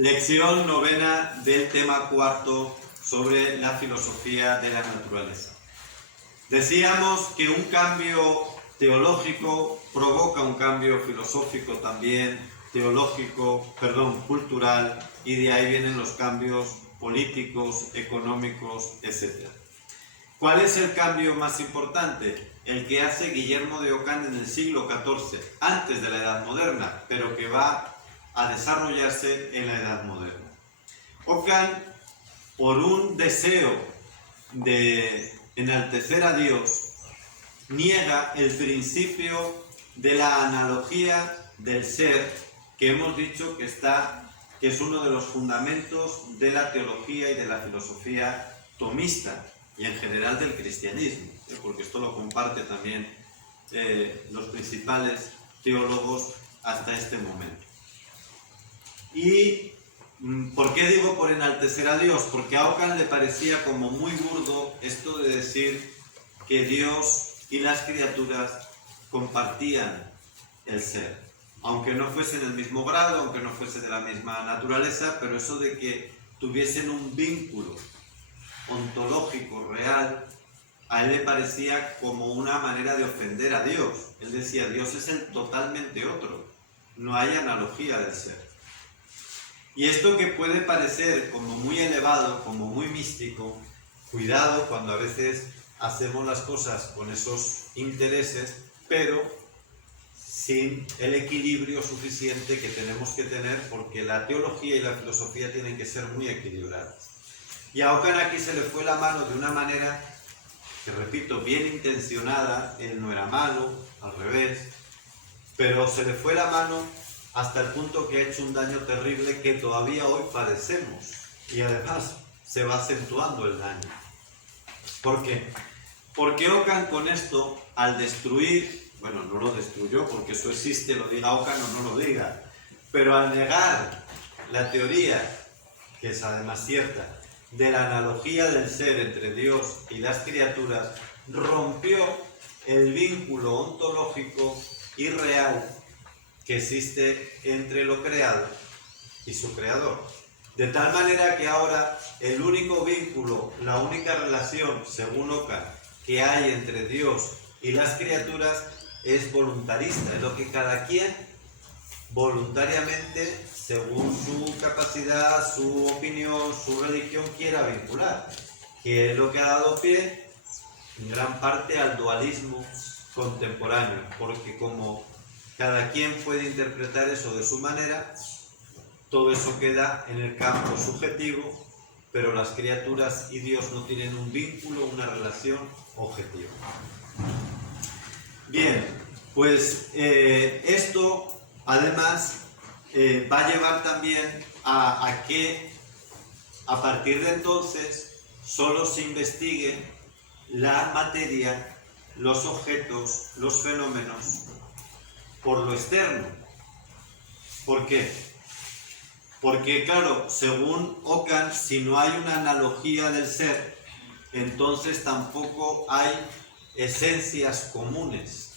Lección novena del tema cuarto sobre la filosofía de la naturaleza. Decíamos que un cambio teológico provoca un cambio filosófico también, cultural, y de ahí vienen los cambios políticos, económicos, etc. ¿Cuál es el cambio más importante? El que hace Guillermo de Ockham en el siglo XIV, antes de la Edad Moderna, pero que va a desarrollarse en la Edad Moderna. Ockham, por un deseo de enaltecer a Dios, niega el principio de la analogía del ser, que hemos dicho que es uno de los fundamentos de la teología y de la filosofía tomista, y en general del cristianismo, porque esto lo comparte también los principales teólogos hasta este momento. ¿Y por qué digo por enaltecer a Dios? Porque a Ockham le parecía como muy burdo esto de decir que Dios y las criaturas compartían el ser, aunque no fuesen del mismo grado, aunque no fuese de la misma naturaleza, pero eso de que tuviesen un vínculo ontológico real, a él le parecía como una manera de ofender a Dios. Él decía, Dios es el totalmente otro, no hay analogía del ser. Y esto que puede parecer como muy elevado, como muy místico, cuidado cuando a veces hacemos las cosas con esos intereses, pero sin el equilibrio suficiente que tenemos que tener, porque la teología y la filosofía tienen que ser muy equilibradas. Y a Ockham aquí se le fue la mano de una manera que, repito, bien intencionada. Él no era malo, al revés, pero se le fue la mano hasta el punto que ha hecho un daño terrible que todavía hoy padecemos, y además se va acentuando el daño. ¿Por qué? Porque Ockham con esto, al destruir, bueno, no lo destruyó porque eso existe, lo diga Ockham o no lo diga, pero al negar la teoría, que es además cierta, de la analogía del ser entre Dios y las criaturas, rompió el vínculo ontológico y real que existe entre lo creado y su creador. De tal manera que ahora el único vínculo, la única relación, según Ockham, que hay entre Dios y las criaturas es voluntarista, es lo que cada quien voluntariamente, según su capacidad, su opinión, su religión, quiera vincular, que es lo que ha dado pie en gran parte al dualismo contemporáneo, porque como cada quien puede interpretar eso de su manera, todo eso queda en el campo subjetivo, pero las criaturas y Dios no tienen un vínculo, una relación objetiva. Bien, pues esto además va a llevar también a que a partir de entonces solo se investigue la materia, los objetos, los fenómenos por lo externo. ¿Por qué? Porque, claro, según Ockham, si no hay una analogía del ser, entonces tampoco hay esencias comunes.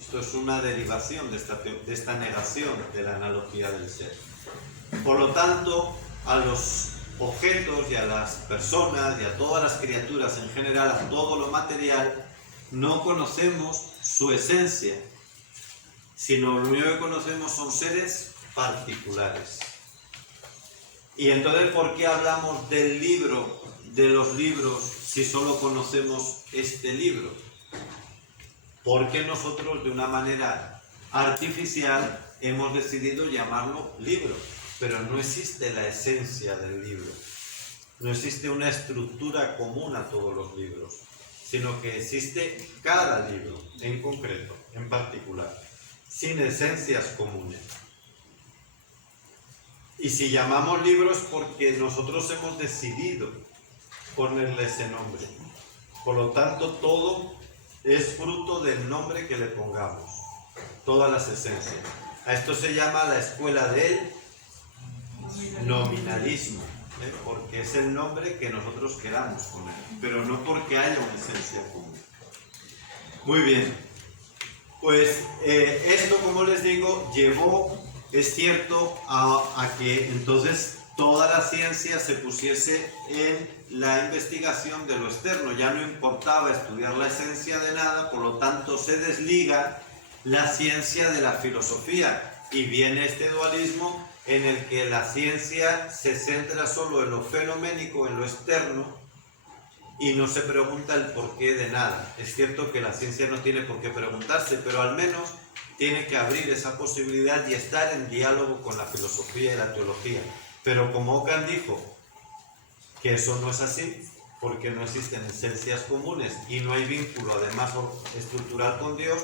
Esto es una derivación de esta negación de la analogía del ser. Por lo tanto, a los objetos y a las personas y a todas las criaturas en general, a todo lo material, no conocemos su esencia, sino lo único que conocemos son seres particulares. Y entonces, ¿por qué hablamos del libro, de los libros, si solo conocemos este libro? Porque nosotros, de una manera artificial, hemos decidido llamarlo libro, pero no existe la esencia del libro. No existe una estructura común a todos los libros, sino que existe cada libro en concreto, en particular, sin esencias comunes. Y si llamamos libros, porque nosotros hemos decidido ponerle ese nombre. Por lo tanto, todo es fruto del nombre que le pongamos, todas las esencias. A esto se llama la escuela del nominalismo, porque es el nombre que nosotros queramos poner, pero no porque haya una esencia común. Muy bien, pues esto, como les digo, llevó es cierto a que entonces toda la ciencia se pusiese en la investigación de lo externo. Ya no importaba estudiar la esencia de nada, por lo tanto se desliga la ciencia de la filosofía y viene este dualismo en el que la ciencia se centra solo en lo fenoménico, en lo externo, y no se pregunta el porqué de nada. Es cierto que la ciencia no tiene por qué preguntarse, pero al menos tiene que abrir esa posibilidad y estar en diálogo con la filosofía y la teología. Pero como Ockham dijo que eso no es así, porque no existen esencias comunes y no hay vínculo además estructural con Dios,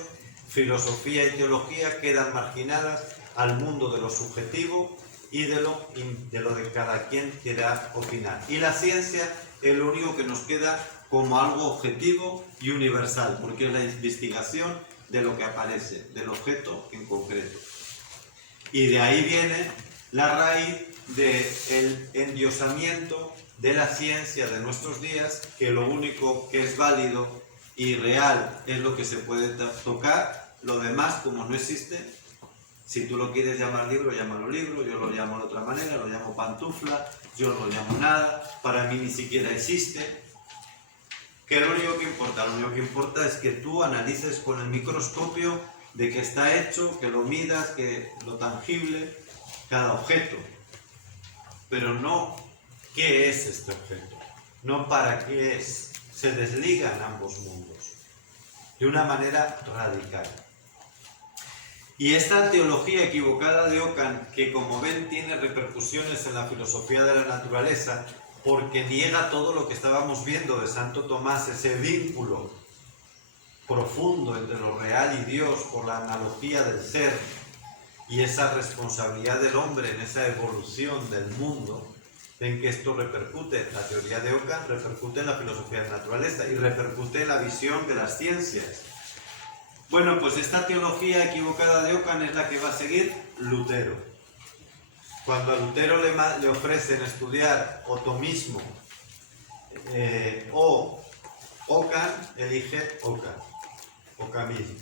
filosofía y teología quedan marginadas al mundo de lo subjetivo y de lo de cada quien quiera opinar. Y la ciencia es lo único que nos queda como algo objetivo y universal, porque es la investigación de lo que aparece, del objeto en concreto. Y de ahí viene la raíz del endiosamiento de la ciencia de nuestros días, que lo único que es válido y real es lo que se puede tocar, lo demás, como no existe, si tú lo quieres llamar libro, llámalo libro, yo lo llamo de otra manera, lo llamo pantufla, yo no lo llamo nada, para mí ni siquiera existe. ¿Qué es lo único que importa? Lo único que importa es que tú analices con el microscopio de qué está hecho, que lo midas, que lo tangible, cada objeto. Pero no qué es este objeto, no para qué es. Se desligan ambos mundos de una manera radical. Y esta teología equivocada de Ockham, que como ven tiene repercusiones en la filosofía de la naturaleza, porque niega todo lo que estábamos viendo de Santo Tomás, ese vínculo profundo entre lo real y Dios por la analogía del ser y esa responsabilidad del hombre en esa evolución del mundo, en que esto repercute, la teoría de Ockham repercute en la filosofía de la naturaleza y repercute en la visión de las ciencias. Bueno, pues esta teología equivocada de Ockham es la que va a seguir Lutero. Cuando a Lutero le ofrecen estudiar otomismo o Ockham, elige Occamismo.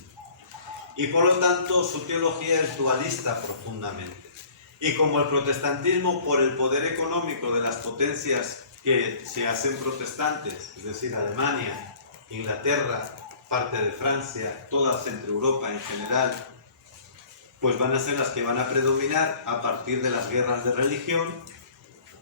Y por lo tanto su teología es dualista profundamente. Y como el protestantismo, por el poder económico de las potencias que se hacen protestantes, es decir, Alemania, Inglaterra, parte de Francia, toda Centro Europa en general, pues van a ser las que van a predominar a partir de las guerras de religión,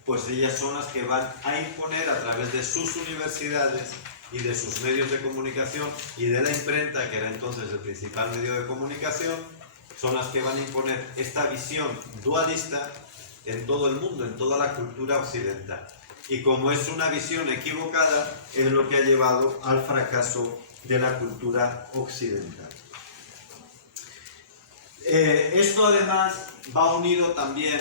pues ellas son las que van a imponer a través de sus universidades y de sus medios de comunicación y de la imprenta, que era entonces el principal medio de comunicación, son las que van a imponer esta visión dualista en todo el mundo, en toda la cultura occidental. Y como es una visión equivocada, es lo que ha llevado al fracaso de la cultura occidental. Esto además va unido también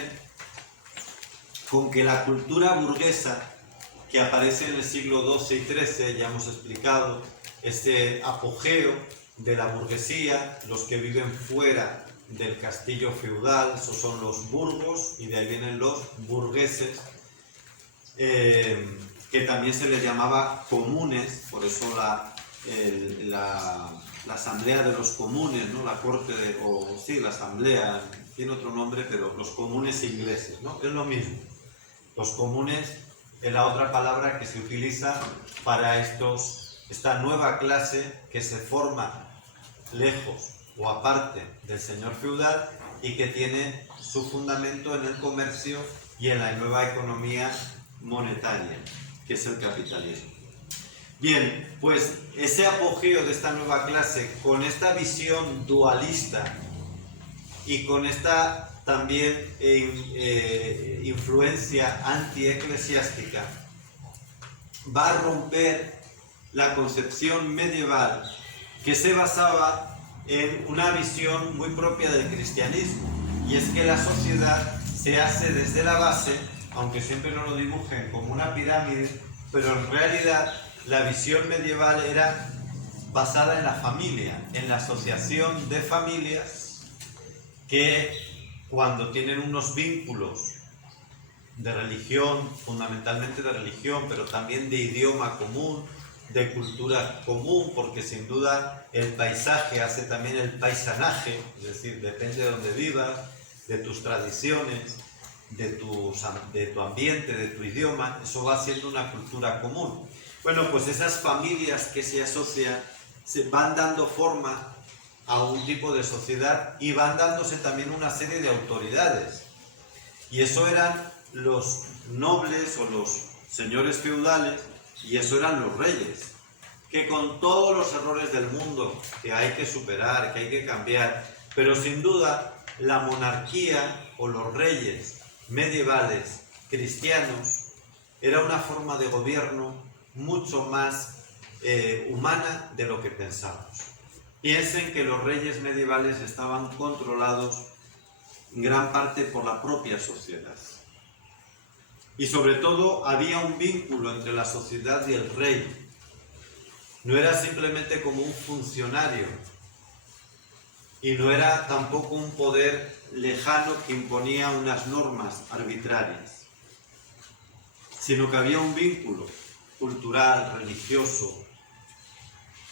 con que la cultura burguesa, que aparece en el siglo XII y XIII, ya hemos explicado, este apogeo de la burguesía, los que viven fuera del castillo feudal, esos son los burgos, y de ahí vienen los burgueses, que también se les llamaba comunes, por eso la asamblea de los comunes, ¿no? La corte la asamblea, tiene otro nombre, pero los comunes ingleses, ¿no? Es lo mismo. Los comunes es la otra palabra que se utiliza para esta nueva clase que se forma lejos o aparte del señor feudal y que tiene su fundamento en el comercio y en la nueva economía monetaria, que es el capitalismo. Bien, pues ese apogeo de esta nueva clase, con esta visión dualista y con esta también influencia antieclesiástica, va a romper la concepción medieval que se basaba en una visión muy propia del cristianismo, y es que la sociedad se hace desde la base, aunque siempre nos lo dibujen como una pirámide, pero en realidad la visión medieval era basada en la familia, en la asociación de familias que cuando tienen unos vínculos de religión, fundamentalmente de religión, pero también de idioma común, de cultura común, porque sin duda el paisaje hace también el paisanaje, es decir, depende de donde vivas, de tus tradiciones, de tu ambiente, de tu idioma. Eso va siendo una cultura común. Bueno, pues esas familias que se asocian se van dando forma a un tipo de sociedad y van dándose también una serie de autoridades. Y eso eran los nobles o los señores feudales, y eso eran los reyes, que con todos los errores del mundo que hay que superar, que hay que cambiar, pero sin duda la monarquía o los reyes medievales cristianos era una forma de gobierno mucho más humana de lo que pensamos. Piensen que los reyes medievales estaban controlados en gran parte por la propia sociedad. Y sobre todo había un vínculo entre la sociedad y el rey. No era simplemente como un funcionario y no era tampoco un poder lejano que imponía unas normas arbitrarias, sino que había un vínculo cultural, religioso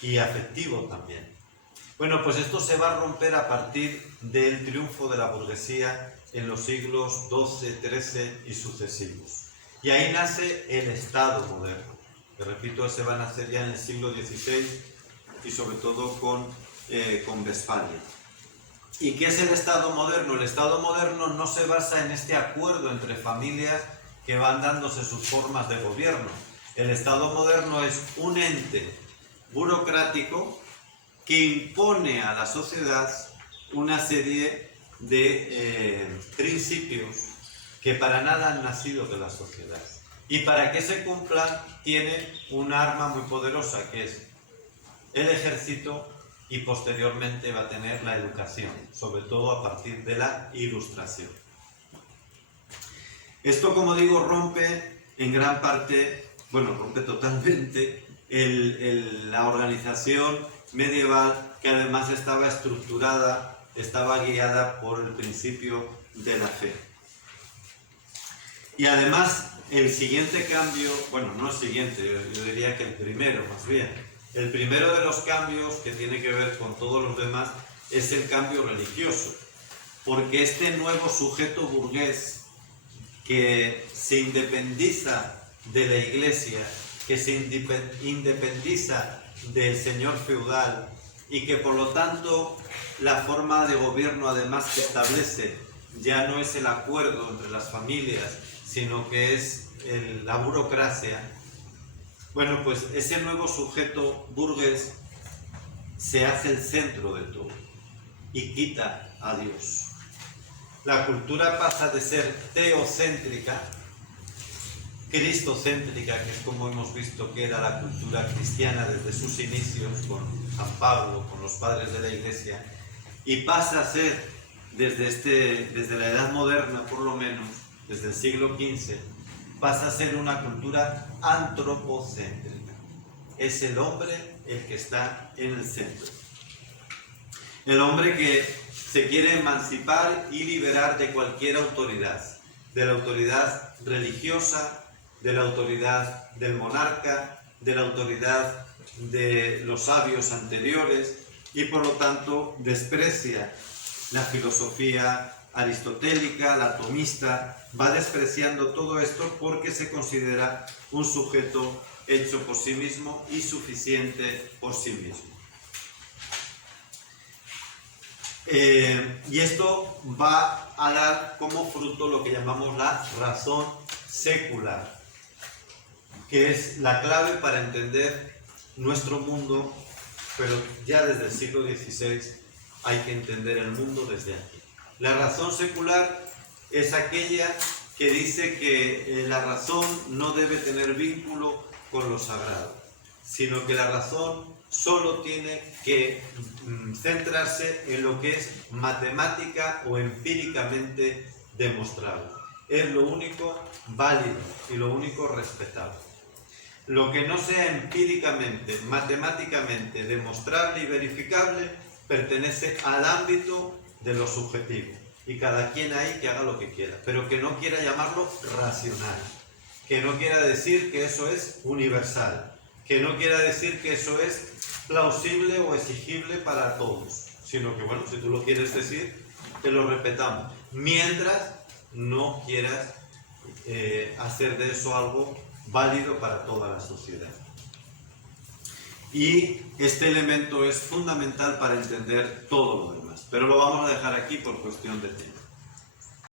y afectivo también. Bueno, pues esto se va a romper a partir del triunfo de la burguesía en los siglos XII, XIII y sucesivos. Y ahí nace el Estado moderno, que repito, se va a nacer ya en el siglo XVI y sobre todo con Westfalia. ¿Y qué es el Estado moderno? El Estado moderno no se basa en este acuerdo entre familias que van dándose sus formas de gobierno. El Estado moderno es un ente burocrático que impone a la sociedad una serie de principios que para nada han nacido de la sociedad. Y para que se cumplan tiene un arma muy poderosa, que es el ejército, y posteriormente va a tener la educación, sobre todo a partir de la Ilustración. Esto, como digo, rompe en gran parte, bueno, rompe totalmente la organización medieval, que además estaba estructurada, estaba guiada por el principio de la fe. Y además, el siguiente cambio, bueno, no el siguiente, yo diría que el primero, más bien. El primero de los cambios, que tiene que ver con todos los demás, es el cambio religioso. Porque este nuevo sujeto burgués que se independiza de la iglesia, que se independiza del señor feudal y que por lo tanto la forma de gobierno además que establece ya no es el acuerdo entre las familias, sino que es la burocracia. Bueno, pues ese nuevo sujeto burgués se hace el centro de todo y quita a Dios. La cultura pasa de ser teocéntrica, cristocéntrica, que es como hemos visto que era la cultura cristiana desde sus inicios, con San Pablo, con los padres de la Iglesia, y pasa a ser, desde la Edad Moderna por lo menos, desde el siglo XV, pasa a ser una cultura antropocéntrica. Es el hombre el que está en el centro. El hombre que se quiere emancipar y liberar de cualquier autoridad, de la autoridad religiosa, de la autoridad del monarca, de la autoridad de los sabios anteriores, y por lo tanto desprecia la filosofía aristotélica, la atomista, va despreciando todo esto porque se considera un sujeto hecho por sí mismo y suficiente por sí mismo. Y esto va a dar como fruto lo que llamamos la razón secular, que es la clave para entender nuestro mundo, pero ya desde el siglo XVI hay que entender el mundo desde aquí. La razón secular es aquella que dice que la razón no debe tener vínculo con lo sagrado, sino que la razón solo tiene que centrarse en lo que es matemática o empíricamente demostrable. Es lo único válido y lo único respetable. Lo que no sea empíricamente, matemáticamente demostrable y verificable pertenece al ámbito de lo subjetivo. Y cada quien ahí que haga lo que quiera, pero que no quiera llamarlo racional, que no quiera decir que eso es universal, que no quiera decir que eso es plausible o exigible para todos, sino que, bueno, si tú lo quieres decir, te lo respetamos. mientras no quieras hacer de eso algo válido para toda la sociedad. Y este elemento es fundamental para entender todo lo demás, pero lo vamos a dejar aquí por cuestión de tiempo.